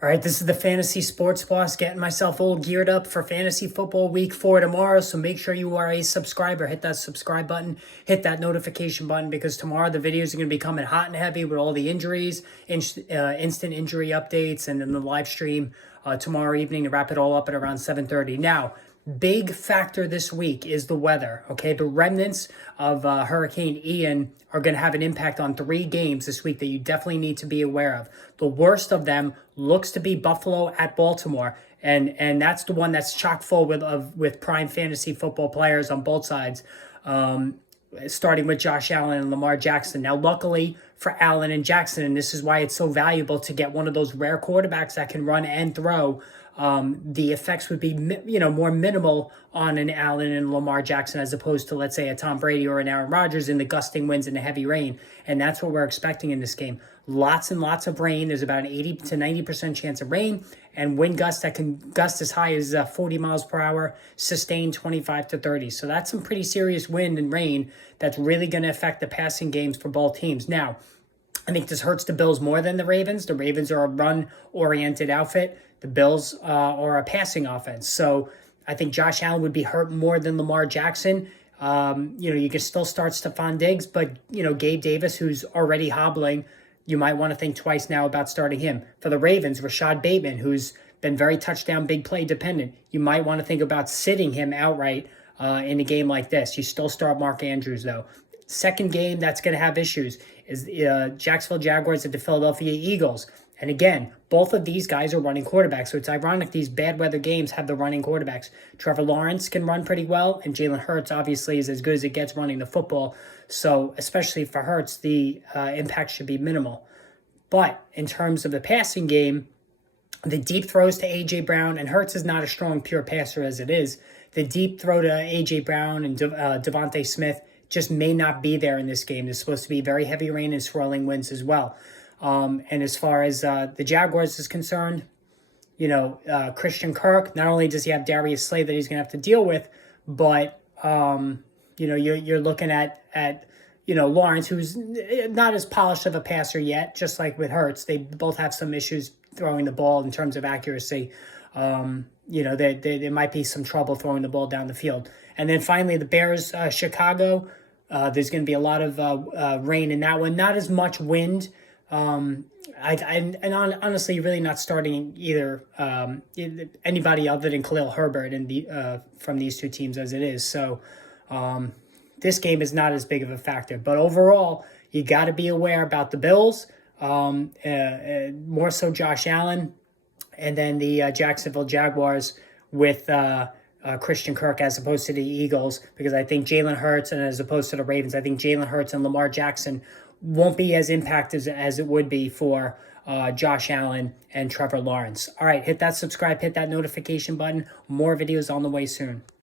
All right, this is the Fantasy Sports Boss getting myself all geared up for Fantasy Football Week 4 tomorrow. So make sure you are a subscriber. Hit that subscribe button, hit that notification button because tomorrow the videos are going to be coming hot and heavy with all the injuries, instant injury updates, and then the live stream tomorrow evening to wrap it all up at around 7:30. Now, big factor this week is the weather. Okay, the remnants of Hurricane Ian are going to have an impact on 3 games this week that you definitely need to be aware of. The worst of them looks to be Buffalo at Baltimore, and that's the one that's chock full with prime fantasy football players on both sides. Starting with Josh Allen and Lamar Jackson. Now, luckily for Allen and Jackson, and this is why it's so valuable to get one of those rare quarterbacks that can run and throw, the effects would be more minimal on an Allen and Lamar Jackson as opposed to, let's say, a Tom Brady or an Aaron Rodgers in the gusting winds and the heavy rain. And that's what we're expecting in this game. Lots and lots of rain. There's about an 80 to 90% chance of rain, and wind gusts that can gust as high as 40 miles per hour, sustained 25 to 30. So that's some pretty serious wind and rain that's really going to affect the passing games for both teams. Now, I think this hurts the Bills more than the Ravens. The Ravens are a run-oriented outfit. The Bills are a passing offense. So I think Josh Allen would be hurt more than Lamar Jackson. You can still start Stephon Diggs, but, Gabe Davis, who's already hobbling, you might want to think twice now about starting him. For the Ravens, Rashad Bateman, who's been very touchdown, big play dependent, you might want to think about sitting him outright in a game like this. You still start Mark Andrews, though. Second game that's going to have issues is Jacksonville Jaguars at the Philadelphia Eagles. And again, both of these guys are running quarterbacks, so it's ironic these bad weather games have the running quarterbacks. Trevor Lawrence can run pretty well, and Jalen Hurts obviously is as good as it gets running the football. So especially for Hurts, the impact should be minimal. But in terms of the passing game, the deep throws to A.J. Brown, and Hurts is not a strong pure passer as it is. The deep throw to A.J. Brown and Devontae Smith just may not be there in this game. There's supposed to be very heavy rain and swirling winds as well. And as far as the Jaguars is concerned, Christian Kirk, not only does he have Darius Slay that he's going to have to deal with, but, you're looking at Lawrence, who's not as polished of a passer yet, just like with Hurts. They both have some issues throwing the ball in terms of accuracy. There might be some trouble throwing the ball down the field. And then finally, the Bears, Chicago, there's going to be a lot of rain in that one. Not as much wind. Honestly, really not starting either anybody other than Khalil Herbert from these two teams as it is. So this game is not as big of a factor. But overall, you got to be aware about the Bills, more so Josh Allen, and then the Jacksonville Jaguars with Christian Kirk as opposed to the Eagles, because I think Jalen Hurts, and as opposed to the Ravens, I think Jalen Hurts and Lamar Jackson won't be as impacted as it would be for Josh Allen and Trevor Lawrence. All right, hit that subscribe, hit that notification button. More videos on the way soon.